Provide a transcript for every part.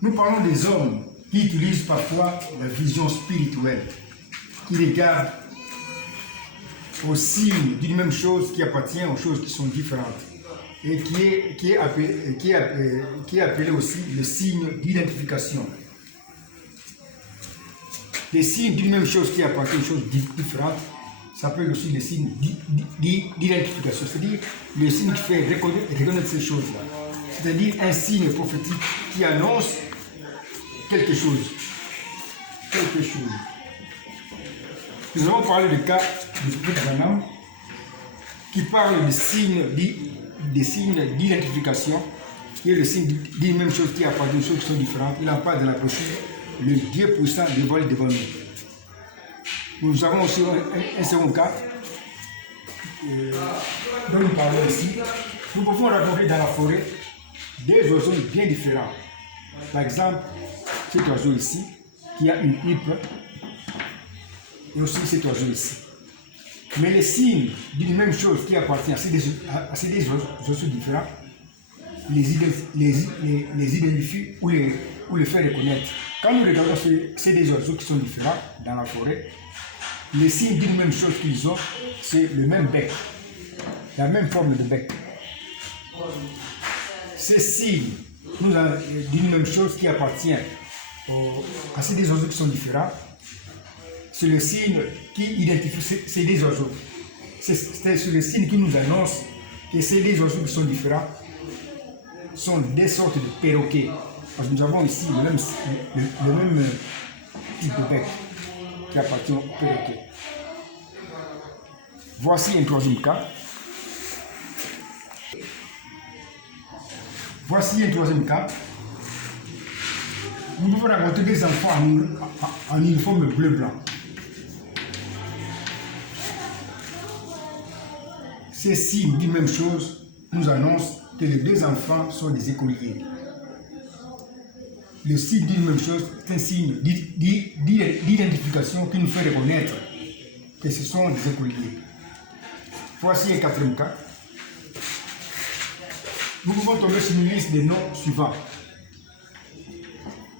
Nous parlons des hommes qui utilisent parfois la vision spirituelle, qui regardent aux signes d'une même chose qui appartient aux choses qui sont différentes et qui est appelé aussi le signe d'identification. Les signes d'une même chose qui appartiennent aux choses différentes s'appelle aussi le signe d'identification, c'est-à-dire le signe qui fait reconnaître ces choses-là. C'est-à-dire un signe prophétique qui annonce quelque chose. Nous avons parlé du cas du prophète Branham qui parle des signes d'identification, qui est le signe d'une même chose qui appartient aux choses qui sont différentes. Il en parle dans la brochure Le Dieu puissant dévoilé devant nous. Nous avons aussi un second cas dont nous parlons ici. Nous pouvons rencontrer dans la forêt des oiseaux bien différents. Par exemple, cet oiseau ici, qui a une pipe, et aussi cet oiseau ici. Mais les signes d'une même chose qui appartient à ces deux oiseaux différents, les identifient ou les fait reconnaître. Quand nous regardons ces deux oiseaux qui sont différents dans la forêt, les signes d'une même chose qu'ils ont, c'est le même bec, la même forme de bec. Ces signes d'une même chose qui appartient à ces deux oiseaux qui sont différents, c'est le signe qui identifie ces deux oiseaux. C'est le signe qui nous annonce que ces deux oiseaux qui sont différents sont des sortes de perroquets. Parce que nous avons ici le même type de bec qui appartient au perroquet. Voici un troisième cas. Nous pouvons rencontrer des enfants en uniforme bleu-blanc. Ces signes d'une même chose nous annoncent que les deux enfants sont des écoliers. Le signe d'une même chose est un signe d'identification qui nous fait reconnaître que ce sont des écoliers. Voici un quatrième cas. Nous pouvons tomber sur une liste des noms suivants.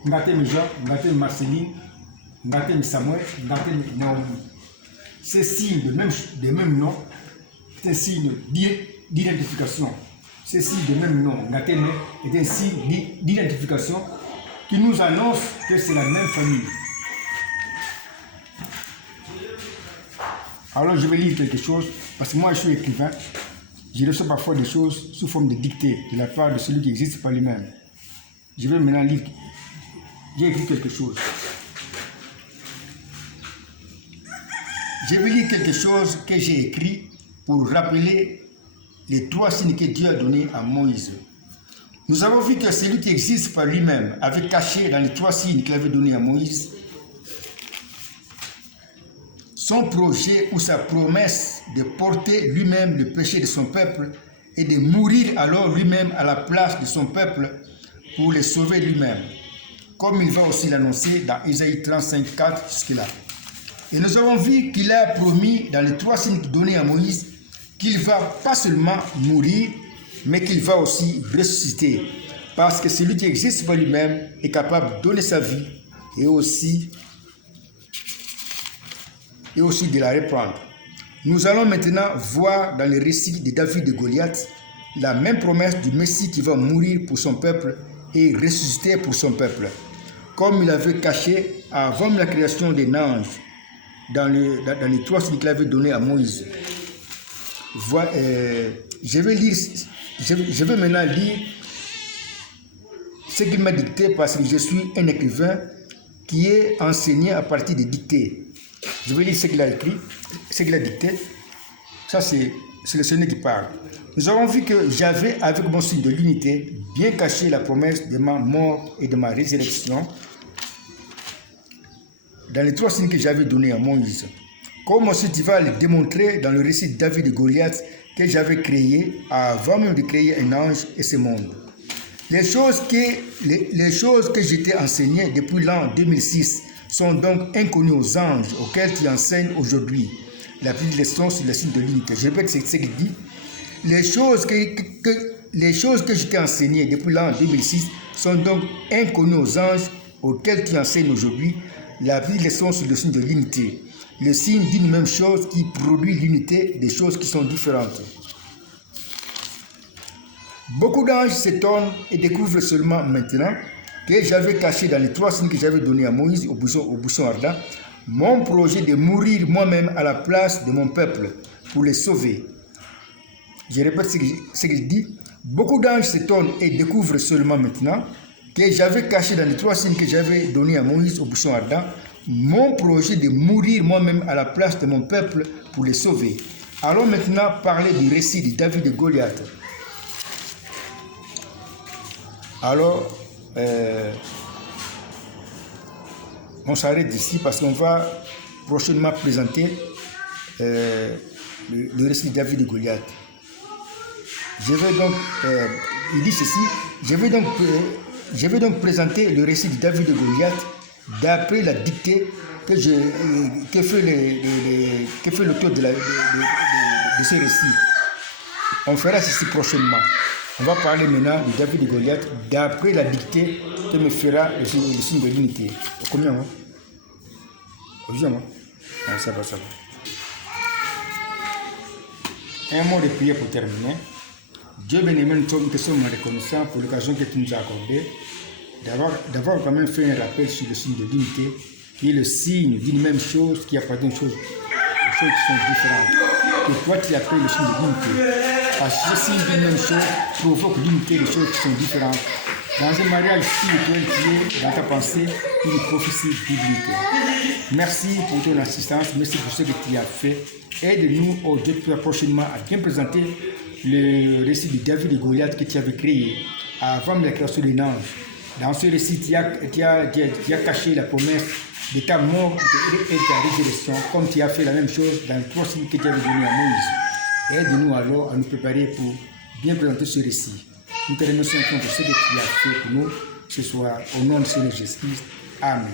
Ngatem Jean, Ngatem Marceline, Ngatem Samuel, Ngatem Naomi. Ces signes de même nom, c'est un signe d'identification. Ces signes de même nom, Ngatem, est un signe d'identification qui nous annonce que c'est la même famille. Alors je vais lire quelque chose, parce que moi je suis écrivain, je reçois parfois des choses sous forme de dictée de la part de celui qui existe par lui-même. Je vais maintenant lire, j'ai écrit quelque chose. Je vais lire quelque chose que j'ai écrit pour rappeler les trois signes que Dieu a donnés à Moïse. Nous avons vu que celui qui existe par lui-même avait caché dans les trois signes qu'il avait donnés à Moïse son projet ou sa promesse de porter lui-même le péché de son peuple et de mourir alors lui-même à la place de son peuple pour les sauver lui-même, comme il va aussi l'annoncer dans Ésaïe 35:4 jusque-là. Et nous avons vu qu'il a promis dans les trois signes donnés à Moïse qu'il va pas seulement mourir, mais qu'il va aussi ressusciter, parce que celui qui existe par lui-même est capable de donner sa vie et aussi de la reprendre. Nous allons maintenant voir dans le récit de David de Goliath la même promesse du Messie qui va mourir pour son peuple et ressusciter pour son peuple, comme il avait caché avant la création des anges dans les trois signes qu'il avait donnés à Moïse. Je vais maintenant lire ce qu'il m'a dicté parce que je suis un écrivain qui est enseigné à partir des dictées. Je vais lire ce qu'il a écrit, ce qu'il a dicté. Ça, c'est le Seigneur qui parle. Nous avons vu que j'avais, avec mon signe de l'unité, bien caché la promesse de ma mort et de ma résurrection dans les trois signes que j'avais donnés à Moïse. Comme aussi tu vas le démontrer dans le récit de David de Goliath que j'avais créé avant même de créer un ange et ce monde. Les choses que j'étais enseigné depuis l'an 2006 sont donc inconnues aux anges auxquels tu enseignes aujourd'hui. La petite leçon sur le signe de l'unité. Je répète ce qu'il dit. Les choses les choses que je t'ai enseignées depuis l'an 2006 sont donc inconnues aux anges auxquels tu enseignes aujourd'hui. La vie leçon sur le signe de l'unité. Le signe d'une même chose qui produit l'unité des choses qui sont différentes. Beaucoup d'anges s'étonnent et découvrent seulement maintenant que j'avais caché dans les 3 signes que j'avais donnés à Moïse au buisson ardent mon projet de mourir moi-même à la place de mon peuple pour les sauver. Je répète ce qu'il dit. Beaucoup d'anges s'étonnent et découvrent seulement maintenant que j'avais caché dans les 3 signes que j'avais donnés à Moïse au buisson ardent mon projet de mourir moi-même à la place de mon peuple pour les sauver. Allons maintenant parler du récit de David et Goliath. Alors, on s'arrête ici parce qu'on va prochainement présenter le récit de David et Goliath. Je vais donc, il dit ceci, je vais donc présenter le récit de David et Goliath d'après la dictée que fait l'auteur de ce récit. On fera ceci prochainement. On va parler maintenant de David et Goliath d'après la dictée que me fera le signe de l'unité. Combien moi? Ça va. Un mot de prière pour terminer. Dieu bien-aimé, nous sommes reconnaissants pour l'occasion que tu nous as accordée d'avoir quand même fait un rappel sur le signe de l'unité, qui est le signe d'une même chose qui appartient aux choses qui sont différentes. Que toi tu appelles le signe de l'unité. Parce que ce signe d'une même chose provoque l'unité des choses qui sont différentes. Dans un mariage spirituel qui est dans ta pensée une prophétie biblique. Merci pour ton assistance, merci pour ce que tu as fait. Aide-nous, oh Dieu, prochainement à bien présenter le récit de David et Goliath que tu avais créé avant la création des anges. Dans ce récit, tu as caché la promesse de ta mort et de ta résurrection, comme tu as fait la même chose dans les 3 signes que tu avais donnés à Moïse. Aide-nous alors à nous préparer pour bien présenter ce récit. Nous te remercions pour ce que tu as fait pour nous ce soir. Au nom de Seigneur Jésus-Christ. Amen.